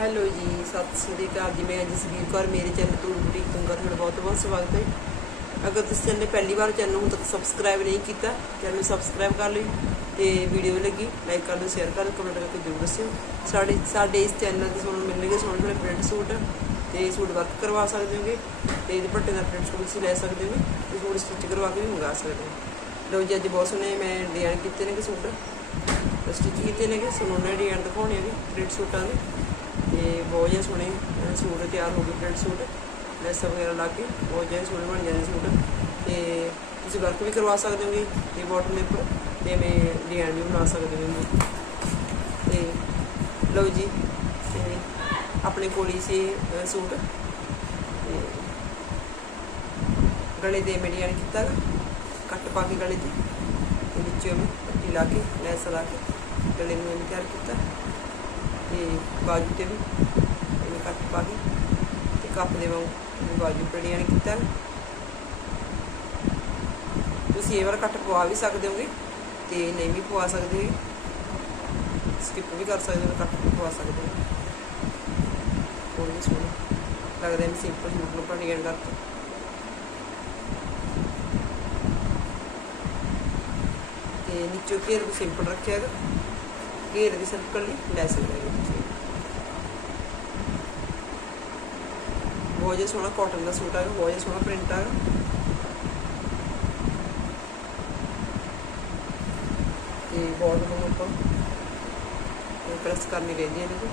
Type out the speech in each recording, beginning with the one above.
Hello ਜੀ, ਸਤਿ ਸ੍ਰੀ ਅਕਾਲ ਜੀ। ਮੈਂ ਜਸਵੀਰ ਕੌਰ, ਮੇਰੇ ਚੈਨਲ ਤੋਂ ਬੁਟੀਕ ਤੁੰਗਾ ਤੁਹਾਡਾ ਬਹੁਤ ਬਹੁਤ ਸਵਾਗਤ ਹੈ। ਅਗਰ ਤੁਸੀਂ ਚੈਨਲ ਪਹਿਲੀ ਵਾਰ ਚੈਨਲ ਨੂੰ ਤੱਕ ਸਬਸਕ੍ਰਾਈਬ ਨਹੀਂ ਕੀਤਾ, ਚੈਨਲ ਨੂੰ ਸਬਸਕ੍ਰਾਈਬ ਕਰ ਲਈ ਤੇ ਵੀਡੀਓ ਵੀ ਲੱਗੀ ਲਾਈਕ ਕਰ ਲਓ ਸ਼ੇਅਰ ਕਰ ਲਓ ਕਮੈਂਟ ਕਰਕੇ ਜ਼ਰੂਰ ਦੱਸਿਓ। ਸਾਡੇ ਸਾਡੇ ਇਸ ਚੈਨਲ ਤੇ ਤੁਹਾਨੂੰ ਮਿਲਣਗੇ ਸੋਹਣੇ ਸੋਹਣੇ ਪ੍ਰਿੰਟ ਸੂਟ ਤੇ ਸੂਟ ਵਰਕ ਕਰਵਾ ਸਕਦੇ ਹੋਗੇ ਤੇ ਦੁਪੱਟੇ ਦਾ ਪ੍ਰਿੰਟ ਸੂਟ ਤੁਸੀਂ ਲੈ ਸਕਦੇ ਹੋ ਤੇ ਸੂਟ ਸਟਿਚ ਕਰਵਾ ਕੇ ਵੀ ਮੰਗਾ ਸਕਦੇ ਹੋ। ਲਓ ਜੀ, ਅੱਜ ਬਹੁਤ ਸੋਹਣੇ ਮੈਂ ਡਿਜ਼ਾਈਨ ਕੀਤੇ ਨੇ ਕਿ ਸੂਟ ਸਟਿਚ ਕੀਤੇ ਨੇ ਕਿ ਤੁਹਾਨੂੰ ਉਹਨਾਂ ਡਿਜ਼ਾਈਨ ਦਿਖਾਉਣੇ ਆ ਵੀ ਪ੍ਰਿੰਟ ਸੂਟਾਂ ਦੇ। ਤੇ ਬਹੁਤ ਜਿਹਾ ਸੋਹਣੇ ਸੂਟ ਤਿਆਰ ਹੋ ਗਏ ਪ੍ਰਿੰਟ ਸੂਟ ਲੈਸਾਂ ਵਗੈਰਾ ਲਾ ਕੇ ਬਹੁਤ ਜਿਹਾ ਸੋਹਣੇ ਬਣ ਜਾਂਦੇ ਸੂਟ। ਤੇ ਤੁਸੀਂ ਵਰਕ ਵੀ ਕਰਵਾ ਸਕਦੇ ਹੋਗੇ ਤੇ ਬਾਟਮ ਦੇ ਉੱਪਰ ਤੇ ਮੈਂ ਡਿਜ਼ਾਈਨ ਵੀ ਬਣਾ ਸਕਦੇ ਹੋ ਤੇ ਲਓ ਜੀ, ਤੇ ਆਪਣੇ ਕੋਲ ਹੀ ਸੀ ਸੂਟ। ਤੇ ਗਲੇ ਦੇ ਮੈਂ ਡਿਜ਼ਾਈਨ ਕੀਤਾ, ਕੱਟ ਪਾ ਕੇ ਗਲੇ ਤੇ ਤੇ ਵਿੱਚੋਂ ਪੱਟੀ ਲਾ ਕੇ, ਲੈਸ ਲਾ ਕੇ ਗਲੇ ਨੂੰ ਐਵੇਂ ਤਿਆਰ ਕੀਤਾ। ਤੇ ਬਾਜੂ ਤੇ ਵੀ ਇਹ ਕੱਟ ਪਾ ਕੇ ਤੇ ਕੱਪ ਦੇ ਵਾਂਗ ਬਾਜੂ ਤੇ ਡਿਜ਼ਾਈਨ ਕੀਤਾ। ਤੁਸੀਂ ਇਹ ਵਾਰ ਕੱਟ ਪਵਾ ਵੀ ਸਕਦੇ ਹੋਗੇ ਤੇ ਨਹੀਂ ਵੀ ਪਵਾ ਸਕਦੇ ਸਕਿਪ ਵੀ ਕਰ ਸਕਦੇ ਹੋ, ਕੱਟ ਵੀ ਪਵਾ ਸਕਦੇ ਹੋ। ਕੋਈ ਨਹੀਂ ਸੋਹਣਾ ਲੱਗਦਾ ਹੈ ਸਿੰਪਲ ਸੂਟ ਨੂੰ ਆਪਾਂ ਡਿਜ਼ਾਈਨ ਤੇ ਨੀਚੇ ਘੇਰ ਵੀ ਸਿੰਪਲ ਰੱਖਿਆ ਹੈਗਾ। ਘੇਰ ਦੀ ਸਿੰਪਲ ਨਹੀਂ, ਲੈ ਸਕਦੇ ਤੁਸੀਂ ਬਹੁਤ ਜਿਹਾ ਸੋਹਣਾ ਕਾਟਨ ਦਾ ਸੂਟ ਹੈਗਾ ਬਹੁਤ ਜਿਹਾ ਸੋਹਣਾ ਪ੍ਰਿੰਟ ਹੈਗਾ ਤੇ ਬਹੁਤ ਨੂੰ ਆਪਾਂ ਪ੍ਰੈਸ ਕਰਨੀ ਰਹਿੰਦੀ ਹੈ ਇਹਨੂੰ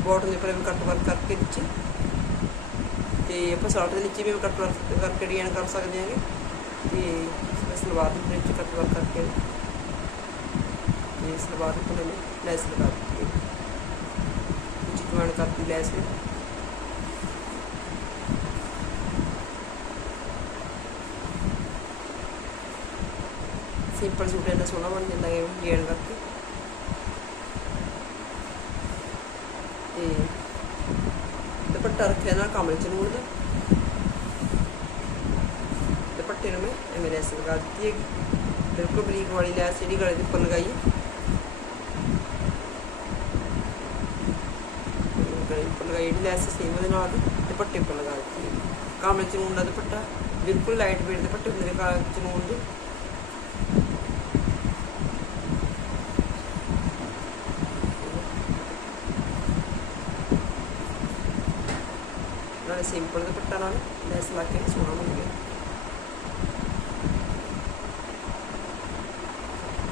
ਬਾਟਮ ਦੇ ਉੱਪਰ ਵੀ ਕੱਟ ਵਰਕ ਕਰਕੇ ਨੀਚੇ। ਤੇ ਆਪਾਂ ਸਾਲਟ ਦੇ ਨੀਚੇ ਵੀ ਕੱਟ ਵਰਕ ਕਰਕੇ ਡਿਜ਼ਾਈਨ ਕਰ ਸਕਦੇ ਹਾਂਗੇ। ਤੇ ਸਲਵਾਰ ਦੇ ਵਿੱਚ ਕੱਟ ਵਰਕ ਕਰਕੇ। ਤੇ ਸਲਵਾਰ ਦੇ ਉੱਪਰ ਮੈਂ ਲੈਸ ਲਗਾ ਦਿੱਤੀ ਹੈ ਕੁਝ ਜੁਆਇਨ ਸਿੰਪਲ ਸੂਟ ਇੰਨਾ ਸੋਹਣਾ ਬਣ ਜਾਂਦਾ ਹੈ ਡਿਜ਼ਾਈਨ ਕਰਕੇ। ਤੇ ਦੁਪੱਟਾ ਰੱਖਿਆ ਨਾਲ ਕਮਲ ਚ ਨੂਰ ਦਾ। ਦੁਪੱਟੇ ਨੂੰ ਮੈਂ ਐਵੇਂ ਲੈਸ ਲਗਾ ਦਿੱਤੀ ਹੈ। ਬਿਲਕੁਲ ਬਰੀਕ ਵਾਲੀ ਲੈਸ ਜਿਹੜੀ ਗਲੇ ਦੇ ਉੱਪਰ ਲਗਾਈ ਹੈ ਗਲੇ ਉੱਪਰ ਲਗਾਈ ਜਿਹੜੀ ਲੈਸ ਸੇਮ ਉਹਦੇ ਨਾਲ ਦੁਪੱਟੇ ਉੱਪਰ ਲਗਾ ਦਿੱਤੀ। ਹੈ ਕਮਲ ਦਾ ਦੁਪੱਟਾ, ਬਿਲਕੁਲ ਲਾਈਟ ਵੇਟ ਦੁਪੱਟੇ ਹੁੰਦੇ ਨੇ ਕਾਲ ਚ ਦੇ। ਨਾਲੇ ਸਿੰਪਲ ਦੁਪੱਟਾ ਨਾਲ ਲੈਸ ਲਾ ਕੇ ਸੋਹਣਾ ਬਣ ਗਿਆ।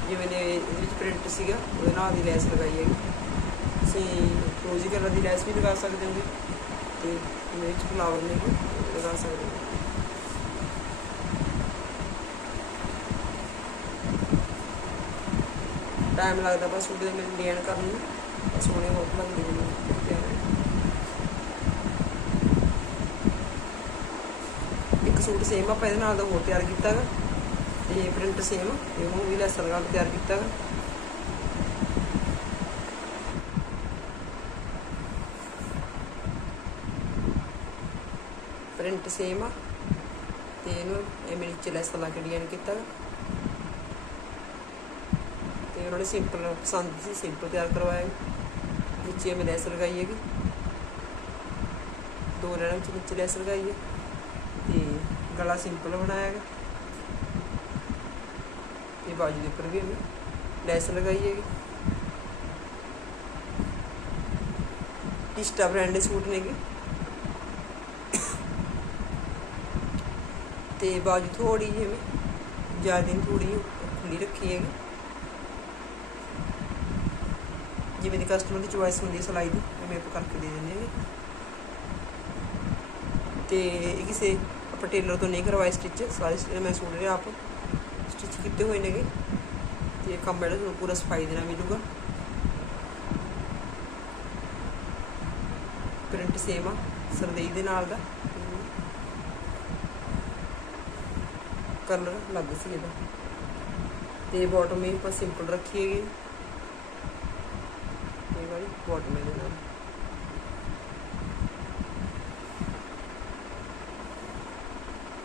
ਜਿਵੇਂ ਨੇ ਇਹਦੇ ਵਿੱਚ ਪ੍ਰਿੰਟ ਸੀਗਾ, ਉਹਦੇ ਨਾਲ ਦੀ ਲੈਸ ਲਗਾਈ ਹੈਗੀ। ਰੋਜ਼ੀ ਕਲਰ ਦੀ ਲੈਸ ਵੀ ਲਗਾ ਸਕਦੇ ਹੋਗੇ ਤੇ ਵਿੱਚ ਫਲਾਵਰ ਨੇ ਵੀ ਲਗਾ ਸਕਦੇ। ਹੋ ਟਾਈਮ ਲੱਗਦਾ ਬਸ ਉਹਦੇ ਵਿੱਚ ਡਿਜ਼ਾਈਨ ਕਰਨ ਨੂੰ। ਸੋਹਣੇ ਬਹੁਤ ਲੱਗਦੇ ਨੇ ਪਿਆਰੇ ਇੱਕ ਸੂਟ ਸੇਮ ਆਪਾਂ ਇਹਦੇ ਨਾਲ ਦਾ ਹੋਰ ਤਿਆਰ ਕੀਤਾ ਗਾ। ਤੇ ਪ੍ਰਿੰਟ ਸੇਮ ਇਹਨੂੰ ਵੀ ਲੈਸ ਲਗਾ ਕੇ ਤਿਆਰ ਕੀਤਾ ਗਾ। ਪ੍ਰਿੰਟ ਸੇਮ ਆ। ਤੇ ਇਹਨੂੰ ਐਵੇਂ ਨੀਚੇ ਲੈਸ ਲਾ ਕੇ ਡਿਜ਼ਾਈਨ ਕੀਤਾ? ਤੇ ਉਹਨਾਂ ਨੇ ਸਿੰਪਲ ਪਸੰਦ ਸੀ ਸਿੰਪਲ ਤਿਆਰ ਕਰਵਾਇਆ। ਨੀਚੇ ਮੈਂ ਲੈਸ ਲਗਾਈ ਹੈਗੀ। ਦੋ ਲੈਣਾ ਵਿੱਚ ਨੀਚੇ ਲੈਸ ਲਗਾਈ ਹੈ। ਤੇ ਗਲਾ ਸਿੰਪਲ ਬਣਾਇਆ ਹੈਗਾ। ਤੇ ਬਾਜੂ ਦੇ ਉੱਪਰ ਵੀ ਮੈਂ ਲੈਸ ਲਗਾਈ ਹੈਗੀ। ਟਿਸਟਾ ਬ੍ਰਾਂਡ ਦੇ ਸੂਟ ਨੇਗੇ ਤੇ ਬਾਜੂ ਥੋੜੀ ਜਿਹੀ ਮੈਂ ਜ਼ਿਆਦਾ ਨਹੀਂ ਥੋੜੀ ਖੁੱਲੀ ਰੱਖੀ ਹੈਗੀ। ਜਿਵੇਂ ਦੀ ਕਸਟਮਰ ਦੀ ਚੁਆਇਸ ਹੁੰਦੀ ਹੈ ਸਿਲਾਈ ਦੀ ਐਵੇਂ ਆਪਾਂ ਕਰਕੇ ਦੇ ਦਿੰਦੇ ਹਾਂ ਤੇ ਇਹ ਕਿਸੇ ਆਪਾਂ ਟੇਲਰ ਤੋਂ ਨਹੀਂ ਕਰਵਾਏ ਸਟਿਚ ਸਾਰੇ ਮੈਂ ਸੂਟ ਰਿਹਾ ਆਪ ਸਟਿਚ ਕੀਤੇ ਹੋਏ ਨੇਗੇ। ਤੇ ਕੰਮ ਜਿਹੜਾ ਤੁਹਾਨੂੰ ਪੂਰਾ ਸਫ਼ਾਈ ਦੇਣਾ ਨਾਲ ਮਿਲੂਗਾ। ਪ੍ਰਿੰਟ ਸੇਮ ਆ, ਸਰਦੇਈ ਦੇ ਨਾਲ ਦਾ। ਕਲਰ ਲੱਗ ਸੀ ਇਹਦਾ। ਤੇ ਬਾਟਮ ਵੀ ਆਪਾਂ ਸਿੰਪਲ ਰੱਖੀ ਹੈਗੀ। ਇਹ ਵਾਲੀ ਬਾਟਮ ਇਹਦੇ ਨਾਲ।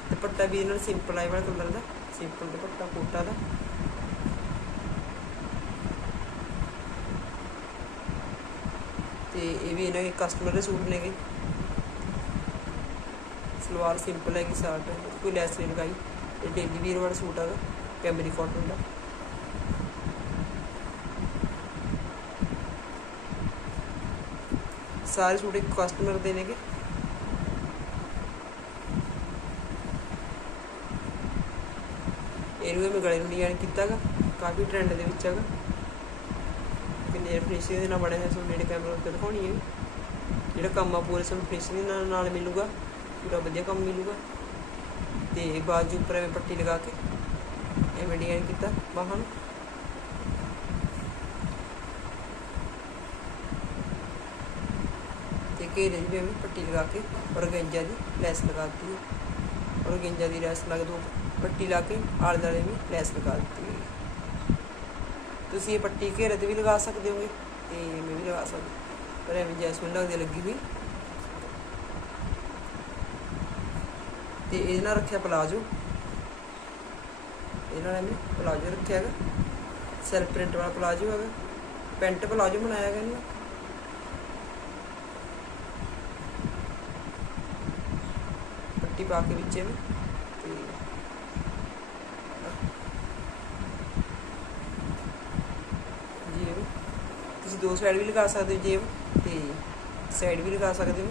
ਦੁਪੱਟਾ ਵੀ ਇਹਨਾਂ ਸਿੰਪਲ ਆਈ ਵਾਲਾ ਕਲਰ ਦਾ। ਸਿੰਪਲ ਦੁਪੱਟਾ, ਕੋਟਾ ਦਾ। ਤੇ ਇਹ ਵੀ ਇਹਨਾਂ ਦੇ ਕਸਟਮਰ ਦੇ ਸੂਟ ਨੇਗੇ। ਸਲਵਾਰ ਸਿੰਪਲ ਹੈਗੀ ਸ਼ਰਟ ਕੋਈ ਲੈਸ ਨਹੀਂ ਲਗਾਈ। ਇਹ ਡੇਲੀ ਵੀਅਰ ਵਾਲਾ ਸੂਟ ਹੈਗਾ ਕੈਮਰੀ ਕਾਟਨ ਦਾ। ਸਾਰੇ ਸੂਟ ਇੱਕ ਕਸਟਮਰ ਦੇ ਨੇਗੇ। ਇਹਨੂੰ ਮੈਂ ਗਲੇ ਨੂੰ ਡਿਜ਼ਾਈਨ ਕੀਤਾਗਾ, ਕਾਫੀ ਟ੍ਰੈਂਡ ਦੇ ਵਿੱਚ ਹੈਗਾ। ਕਿੰਨੇ ਫਿਨਿਸ਼ਿੰਗ ਦੇ ਨਾਲ ਬਣੇ ਹੋਏ ਸੂਟ ਜਿਹੜੇ ਕੈਮਰਾ ਉੱਤੇ ਦਿਖਾਉਣੀ ਹੈ ਜਿਹੜਾ ਕੰਮ ਆ, ਪੂਰੇ ਸਾਨੂੰ ਫਿਨਿਸ਼ਿੰਗ ਨਾਲ ਨਾਲ ਮਿਲੂਗਾ, ਪੂਰਾ ਵਧੀਆ ਕੰਮ ਮਿਲੂਗਾ। ਤੇ ਬਾਜੂ ਉੱਪਰ ਐਵੇਂ ਪੱਟੀ ਲਗਾ ਕੇ ਐਵੇਂ ਡਿਜ਼ਾਈਨ ਕੀਤਾ ਬਾਹਾਂ ਨੂੰ। ਤੇ ਘੇਰੇ ਦੀ ਵੀ ਐਵੇਂ ਪੱਟੀ ਲਗਾ ਕੇ ਔਰਗੰਜਾ ਦੀ ਲੈਸ ਲਗਾ ਦਿੱਤੀ ਹੈ। ਔਰਗੰਜਾ ਦੀ ਲੈਸ ਲਗਾ ਦੋ ਪੱਟੀ ਲਾ ਕੇ ਆਲੇ ਦੁਆਲੇ ਵੀ ਲੈਸ ਲਗਾ ਦਿੱਤੀ ਹੈ। ਤੁਸੀਂ ਇਹ ਪੱਟੀ ਘੇਰੇ ਤੇ ਵੀ ਲਗਾ ਸਕਦੇ ਹੋਗੇ ਤੇ ਮੈਂ ਵੀ ਲਗਾ ਸਕਦੀ ਪਰ ਐਵੇਂ ਜੈਸਮੀਨ ਲੱਗਦੀ ਲੱਗੀ ਹੋਈ ਤੇ ਇਹਦੇ ਨਾਲ ਰੱਖਿਆ ਪਲਾਜੋ। ਇਹਨਾਂ ਨਾਲ ਮੈਂ ਪਲਾਜੋ ਰੱਖਿਆ ਹੈਗਾ। ਸੈਲਫ ਪ੍ਰਿੰਟ ਵਾਲਾ ਪਲਾਜੋ ਹੈਗਾ। ਪੈਂਟ ਪਲਾਜੋ ਬਣਾਇਆ ਹੈਗਾ ਇਹਨੂੰ। ਪੱਟੀ ਪਾ ਕੇ ਵਿੱਚ ਇਹਨੂੰ। ਤੇ ਜੇਬ ਤੁਸੀਂ ਦੋ ਸਾਈਡ ਵੀ ਲਗਾ ਸਕਦੇ ਹੋ ਜੇਬ ਤੇ ਸਾਈਡ ਵੀ ਲਗਾ ਸਕਦੇ ਹੋ।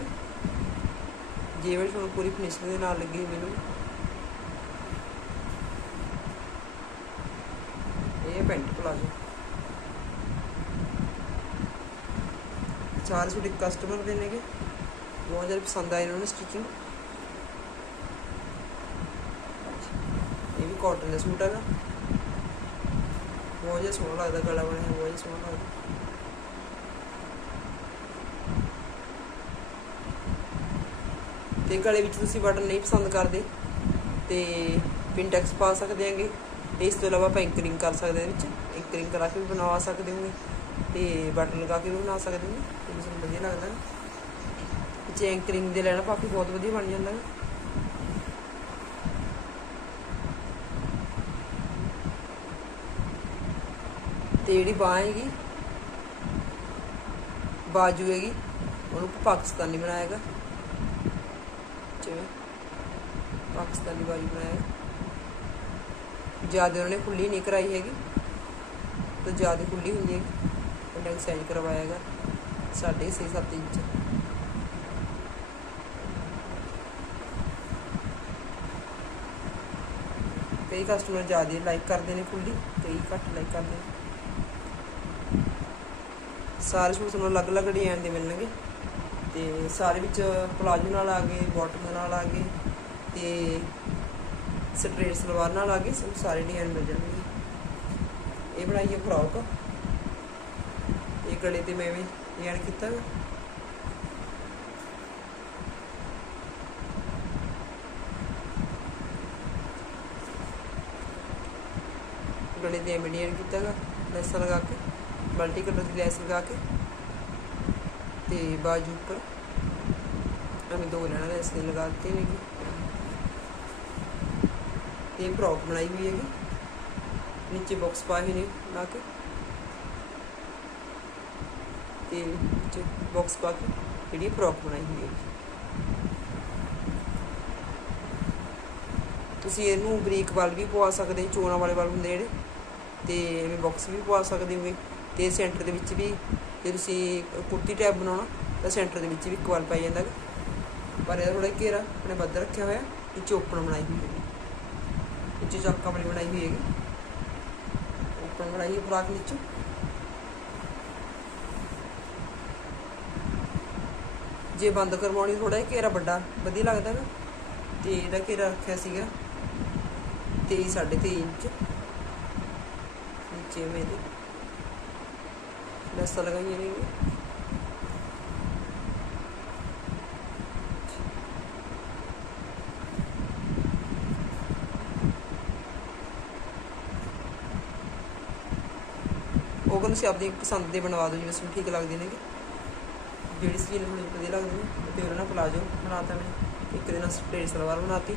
ਜੇਬ ਤੁਹਾਨੂੰ ਪੂਰੀ ਫਿਨਿਸ਼ਿੰਗ ਦੇ ਨਾਲ ਲੱਗੀ ਮੈਨੂੰ। ਇਹ ਪੈਂਟ ਪਲਾਜੋ। ਚਾਰ ਸੂਟ ਇੱਕ ਕਸਟਮਰ ਦੇ ਨੇਗੇ। ਬਹੁਤ ਜ਼ਿਆਦਾ ਪਸੰਦ ਆਏ ਇਹਨਾਂ ਨੂੰ ਸਟਿਚਿੰਗ ਇਹ ਵੀ ਕਾਟਨ ਦਾ ਸੂਟ ਹੈਗਾ ਬਹੁਤ ਜ਼ਿਆਦਾ ਸੋਹਣਾ ਲੱਗਦਾ, ਗਲਾ ਬਣਿਆ ਬਹੁਤ ਜਿਹਾ ਸੋਹਣਾ ਲੱਗਦਾ। ਤੇ ਗਲੇ ਵਿੱਚ ਤੁਸੀਂ ਬਟਨ ਨਹੀਂ ਪਸੰਦ ਕਰਦੇ ਤੇ ਪਿੰਟੈਕਸ ਪਾ ਸਕਦੇ ਆਂਗੇ ਤੇ ਇਸ ਤੋਂ ਇਲਾਵਾ ਆਪਾਂ ਐਂਕਰਿੰਗ ਕਰ ਸਕਦੇ ਹਾਂ ਵਿੱਚ। ਐਂਕਰਿੰਗ ਕਰਾ ਕੇ ਵੀ ਬਣਵਾ ਸਕਦੇ ਹੋਗੇ ਤੇ ਬਟਨ ਲਗਾ ਕੇ ਵੀ ਬਣਾ ਸਕਦੇ ਹੋ ਤੇ ਵੀ ਸਾਨੂੰ ਵਧੀਆ ਲੱਗਦਾ ਵਿੱਚ ਐਂਕਰਿੰਗ ਦੇ ਲੈਣਾ ਪਾਪੀ ਬਹੁਤ ਵਧੀਆ ਬਣ ਜਾਂਦਾ ਹੈ ਤੇ ਜਿਹੜੀ ਬਾਹ ਹੈਗੀ, ਬਾਜੂ ਹੈਗੀ, ਉਹਨੂੰ ਪਾਕਿਸਤਾਨੀ ਬਣਾਇਆ ਹੈਗਾ ਜਿਵੇਂ ਪਾਕਿਸਤਾਨੀ ਬਾਜੂ ਬਣਾਇਆ ਹੈ ਜ਼ਿਆਦਾ ਉਹਨੇ ਖੁੱਲੀ ਨਹੀਂ ਕਰਾਈ ਹੈਗੀ। ਤਾਂ ਜ਼ਿਆਦਾ ਖੁੱਲੀ ਹੁੰਦੀ ਹੈ। ਉਹਨੇ ਸਾਈਜ਼ ਕਰਵਾਇਆ ਹੈਗਾ ਸਾਢੇ ਛੇ, ਸੱਤ ਇੰਚ। ਕਈ ਕਸਟਮਰ ਜ਼ਿਆਦਾ ਲਾਈਕ ਕਰਦੇ ਨੇ ਖੁੱਲੀ, ਕਈ ਘੱਟ ਲਾਈਕ ਕਰਦੇ ਨੇ। ਸਾਰੇ ਸੂਟ ਤੁਹਾਨੂੰ ਅਲੱਗ-ਅਲੱਗ ਡਿਜ਼ਾਈਨ ਦੇ ਮਿਲਣਗੇ। ਤੇ ਸਾਰੇ ਵਿੱਚ ਪਲਾਜੋ ਨਾਲ ਆ ਗਏ ਬਾਟਮ ਨਾਲ ਆ ਗਏ। ਤੇ ਸਟ੍ਰੇਟ ਸਲਵਾਰ ਨਾਲ ਆ ਗਏ ਸਾਨੂੰ ਸਾਰੇ ਡਿਜ਼ਾਈਨ ਮਿਲ ਜਾਣਗੇ। ਇਹ ਬਣਾਈਏ ਹੈ ਫਰੋਕ ਇਹ ਗਲੇ ਤੇ ਮੈਂ ਵੀ ਡਿਜ਼ਾਈਨ ਕੀਤਾ ਵਾ। ਗਲੇ ਤੇ ਐਵੇਂ ਡਿਜ਼ਾਈਨ ਕੀਤਾ ਗਾ ਲੈਸਾਂ ਲਗਾ ਕੇ ਮਲਟੀ ਕਲਰ ਦੀ ਲੈਸ ਲਗਾ ਕੇ, ਤੇ ਬਾਜੂ ਉੱਪਰ। ਐਵੇਂ ਦੋ ਲੈਣਾ ਲੈਸ ਲਗਾ ਦਿੱਤੇ ਨੇ। ਤੇ ਫਰੋਕ ਬਣਾਈ ਹੋਈ ਹੈਗੀ। ਨੀਚੇ ਬਾਕਸ ਪਾਏ ਹੋਏ ਨੇ ਲਾ ਕੇ। ਤੇ ਨੀਚੇ ਬਾਕਸ ਪਾ ਕੇ ਜਿਹੜੀ ਫਰੋਕ ਬਣਾਈ ਹੋਈ ਹੈਗੀ। ਤੁਸੀਂ ਇਹਨੂੰ ਬਰੀਕ ਵਾਲ ਵੀ ਪਵਾ ਸਕਦੇ ਚੋਣਾਂ ਵਾਲੇ ਵਾਲ ਹੁੰਦੇ ਜਿਹੜੇ। ਤੇ ਐਵੇਂ ਬਾਕਸ ਵੀ ਪਵਾ ਸਕਦੇ ਹੋਗੇ। ਤੇ ਸੈਂਟਰ ਦੇ ਵਿੱਚ ਵੀ ਜੇ ਤੁਸੀਂ ਕੁਰਤੀ ਟੈਪ ਬਣਾਉਣਾ, ਤਾਂ ਸੈਂਟਰ ਦੇ ਵਿੱਚ ਵੀ ਇੱਕ ਵਾਲ ਪਾਈ ਜਾਂਦਾ ਗਾ। ਪਰ ਇਹਦਾ ਥੋੜਾ ਘੇਰਾ ਆਪਣੇ ਵੱਧ ਰੱਖਿਆ ਹੋਇਆ, ਨੀਚੇ ਓਪਨ ਬਣਾਈ ਹੋਈ ਹੈ ਨੀਚੇ ਚੱਕਾ ਵਾਲੀ ਬਣਾਈ ਹੋਈ ਹੈਗੀ। ਓਪਨ ਬਣਾਈ ਹੈ ਫਰਾਕ ਨੀਚੇ ਜੇ ਬੰਦ ਕਰਵਾਉਣੀ ਥੋੜਾ ਜਿਹਾ ਘੇਰਾ ਵੱਡਾ, ਵਧੀਆ ਲੱਗਦਾ ਨਾ। ਤੇ ਇਹਦਾ ਘੇਰਾ ਰੱਖਿਆ ਸੀਗਾ। 23 23.5 ਇੰਚ। ਨੀਚੇ ਮੇਰੇ ਲੈਸਾਂ ਲਗਾਈਆਂ ਨੇ ਉਹ ਕਹਿੰਦੇ ਸੀ, ਆਪਣੀ ਪਸੰਦ ਦੇ ਬਣਵਾ ਦਿਓ, ਜਿਵੇਂ ਤੁਹਾਨੂੰ ਠੀਕ ਲੱਗਦੇ ਨੇ ਜਿਹੜੀ ਸਟੀਲ ਨੂੰ ਵਧੀਆ ਲੱਗਦੀ ਨੇ ਤੇ ਉਹਨਾਂ ਨਾਲ ਪਲਾਜੋ ਬਣਾਤਾ ਮੈਂ। ਇੱਕ ਦੇ ਨਾਲ ਸਟ੍ਰੇਟ ਸਲਵਾਰ ਬਣਾਤੀ,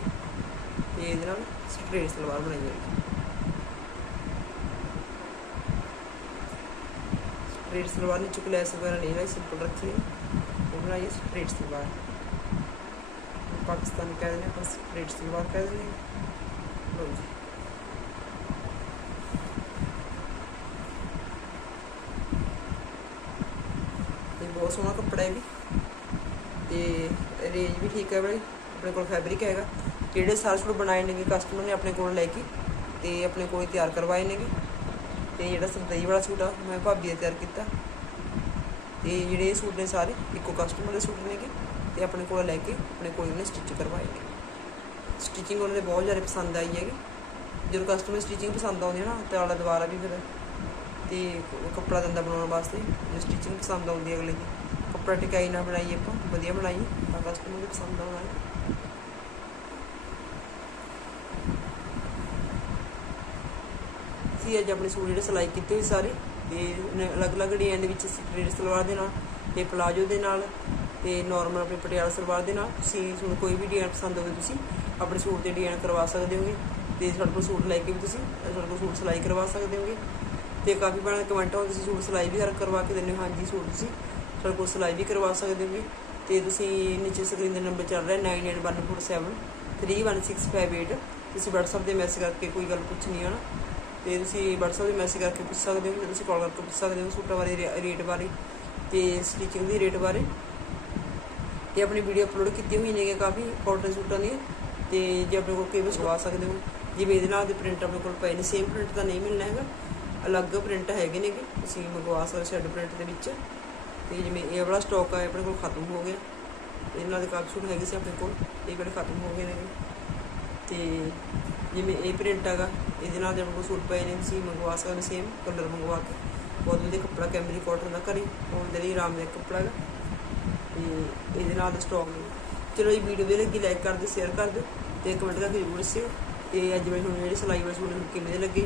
ਤੇ ਇਹਦੇ ਨਾਲ ਸਟ੍ਰੇਟ ਸਲਵਾਰ ਬਣਾਈ ਹੈ। ਸਟ੍ਰੇਟ ਸਲਵਾਰ ਨਹੀਂ ਕੋਈ ਲੈਸ ਵਗੈਰਾ ਨਹੀਂ ਲਾਈ ਸਿੰਪਲ ਰੱਖੀ ਉਹ ਬਣਾਈ ਹੈ ਸਟ੍ਰੇਟ ਸਲਵਾਰ। ਪਾਕਿਸਤਾਨ ਕਹਿ ਦਿੰਦੇ ਆਪਾਂ ਸਟ੍ਰੇਟ ਸਲਵਾਰ ਕਹਿ ਦਿੰਦੇ ਹਾਂ ਜੀ ਤੇ ਬਹੁਤ ਸੋਹਣਾ ਕੱਪੜਾ ਹੈ ਵੀ। ਤੇ ਰੇਂਜ ਵੀ ਠੀਕ ਹੈ ਬਈ, ਆਪਣੇ ਕੋਲ ਫੈਬਰਿਕ ਹੈਗਾ। ਜਿਹੜੇ ਸਾਰੇ ਸੂਟ ਬਣਾਏ ਨੇਗੇ ਕਸਟਮਰ ਨੇ ਆਪਣੇ ਕੋਲ ਲੈ ਕੇ, ਤੇ ਆਪਣੇ ਕੋਲ ਤਿਆਰ ਕਰਵਾਏ ਨੇਗੇ। ਤੇ ਜਿਹੜਾ ਸਰਦਈ ਵਾਲਾ ਸੂਟ ਆ, ਮੈਂ ਭਾਬੀ ਦਾ ਤਿਆਰ ਕੀਤਾ। ਤੇ ਜਿਹੜੇ ਇਹ ਸੂਟ ਨੇ ਸਾਰੇ, ਇੱਕੋ ਕਸਟਮਰ ਦੇ ਸੂਟ ਨੇਗੇ। ਤੇ ਆਪਣੇ ਕੋਲ ਲੈ ਕੇ, ਆਪਣੇ ਕੋਲ ਨੇ ਸਟਿਚ ਕਰਵਾਏ ਨੇ। ਸਟਿਚਿੰਗ ਉਹਨਾਂ ਦੇ ਬਹੁਤ ਜ਼ਿਆਦਾ ਪਸੰਦ ਆਈ ਹੈਗੀ। ਜਦੋਂ ਕਸਟਮਰ ਸਟਿਚਿੰਗ ਪਸੰਦ ਆਉਂਦੀ ਹੈ ਨਾ, ਤੇ ਆਲਾ ਦੁਬਾਰਾ ਵੀ ਫਿਰ ਤੇ ਕੱਪੜਾ ਦੰਦਾ ਬਣਾਉਣ ਵਾਸਤੇ ਸਟਿਚਿੰਗ ਪਸੰਦ ਆਉਂਦੀ ਹੈ ਅਗਲੇ ਦੀ। ਕੱਪੜਾ ਟਿਕਾਈ ਨਾਲ ਬਣਾਈ ਆਪਾਂ, ਵਧੀਆ ਬਣਾਈ। ਤਾਂ ਕਸਟਮਰ ਨੂੰ ਪਸੰਦ ਆਉਣਾ ਹੈ। ਸੀ ਅੱਜ ਆਪਣੇ ਸੂਟ ਜਿਹੜੇ ਸਿਲਾਈ ਕੀਤੇ ਹੋਏ ਸਾਰੇ, ਤੇ ਅਲੱਗ-ਅਲੱਗ ਡਿਜ਼ਾਈਨ ਦੇ ਵਿੱਚ ਅਸੀਂ ਸਟ੍ਰੇਟ ਸਲਵਾਰ ਦੇ ਨਾਲ, ਤੇ ਪਲਾਜੋ ਦੇ ਨਾਲ, ਤੇ ਨਾਰਮਲ ਆਪਣੇ ਪਟਿਆਲਾ ਸਲਵਾਰ ਦੇ ਨਾਲ, ਤੁਸੀਂ ਤੁਹਾਨੂੰ ਕੋਈ ਵੀ ਡਿਜ਼ਾਈਨ ਪਸੰਦ ਹੋਵੇ ਤੁਸੀਂ ਆਪਣੇ ਸੂਟ ਦੇ ਡਿਜ਼ਾਈਨ ਕਰਵਾ ਸਕਦੇ ਹੋਗੇ, ਤੇ ਸਾਡੇ ਕੋਲ ਸੂਟ ਲੈ ਕੇ ਵੀ ਤੁਸੀਂ, ਸਾਡੇ ਕੋਲ ਸੂਟ ਸਿਲਾਈ ਕਰਵਾ ਸਕਦੇ ਹੋਗੇ। ਤੇ ਕਾਫੀ ਬਣਾ ਕਮੈਂਟ ਆਉਂਦੇ ਤੁਸੀਂ ਸੂਟ ਸਿਲਾਈ ਵੀ ਕਰ ਕਰਵਾ ਕੇ ਦਿੰਦੇ ਹੋ। ਹਾਂਜੀ, ਸੂਟ ਤੁਸੀਂ ਸਾਡੇ ਕੋਲ ਸਿਲਾਈ ਵੀ ਕਰਵਾ ਸਕਦੇ ਹੋਗੇ ਤੇ ਤੁਸੀਂ ਨੀਚੇ ਸਕਰੀਨ ਦੇ ਨੰਬਰ ਚੱਲ ਰਿਹਾ 9814731658 ਤੁਸੀਂ WhatsApp ਤੇ ਮੈਸੇਜ ਕਰਕੇ ਕੋਈ ਗੱਲ ਪੁੱਛਣੀ ਹੈ ਨਾ, ਤੇ ਤੁਸੀਂ WhatsApp ਤੇ ਮੈਸੇਜ ਕਰਕੇ ਪੁੱਛ ਸਕਦੇ ਹੋ, ਤੁਸੀਂ ਕਾਲ ਕਰਕੇ ਪੁੱਛ ਸਕਦੇ ਹੋ ਸੂਟਾਂ ਬਾਰੇ, ਰੇ- ਰੇਟ ਬਾਰੇ ਤੇ ਸਟਿਚਿੰਗ ਦੀ ਰੇਟ ਬਾਰੇ। ਤੇ ਆਪਣੀ ਵੀਡੀਓ ਅਪਲੋਡ ਕੀਤੀ ਹੋਈ ਨੇਗੇ ਕਾਫੀ ਕਾਟਨ ਸੂਟਾਂ ਦੀਆਂ। ਤੇ ਜੇ ਆਪਣੇ ਕੋਲ ਕੇਵਲ ਸਵਾ ਸਕਦੇ ਹੋ, ਜਿਵੇਂ ਇਹਦੇ ਨਾਲ ਦੇ ਪ੍ਰਿੰਟ ਆਪਣੇ ਕੋਲ ਪਏ ਨੇ ਸੇਮ ਪ੍ਰਿੰਟ ਤਾਂ ਨਹੀਂ ਮਿਲਣਾ ਹੈਗਾ। ਅਲੱਗ ਪ੍ਰਿੰਟ ਹੈਗੇ ਨੇਗੇ। ਤੁਸੀਂ ਮੰਗਵਾ ਸਕਦੇ ਸ਼ੈਡ ਪ੍ਰਿੰਟ ਦੇ ਵਿੱਚ। ਤੇ ਜਿਵੇਂ ਇਹ ਵਾਲਾ ਸਟਾਕ ਆ ਆਪਣੇ ਕੋਲ ਖਤਮ ਹੋ ਗਿਆ। ਇਹਨਾਂ ਨਾਲ ਦੇ ਕਾਫੀ ਸੂਟ ਹੈਗੇ ਸੀ ਆਪਣੇ ਕੋਲ, ਇਹ ਵਾਲੇ ਖਤਮ ਹੋ ਗਏ ਨੇਗੇ। ਤੇ ਜਿਵੇਂ ਇਹ ਪ੍ਰਿੰਟ ਹੈਗਾ, ਇਹਦੇ ਨਾਲ ਦੇ ਆਪਣੇ ਕੋਲ ਸੂਟ ਪਏ ਨੇ, ਤੁਸੀਂ ਮੰਗਵਾ ਸਕਦੇ ਸੇਮ ਕਲਰ ਮੰਗਵਾ ਕੇ। ਬਹੁਤ ਵਧੀਆ ਕੱਪੜਾ ਕੈਮਰੀ ਕਾਟਨ ਦਾ ਘਰੇ ਪਾਉਣ ਦੇ ਲਈ ਆਰਾਮਦਾਇਕ ਕੱਪੜਾ ਹੈਗਾ। ਤੇ ਇਹਦੇ ਨਾਲ ਸਟਾਕ ਨੇ। ਚਲੋ ਇਹ ਵੀਡੀਓ ਵੀ ਲੱਗੀ ਲਾਈਕ ਕਰ ਦਿਓ ਸ਼ੇਅਰ ਕਰ ਦਿਓ, ਤੇ ਕਮੈਂਟ ਕਰਕੇ ਜ਼ਰੂਰ ਦੱਸਿਓ ਤੇ ਅੱਜ ਮੈਂ ਤੁਹਾਨੂੰ ਜਿਹੜੇ ਸਿਲਾਈ ਵਾਲੇ ਸੂਟ ਕਿਵੇਂ ਦੇ ਲੱਗੇ।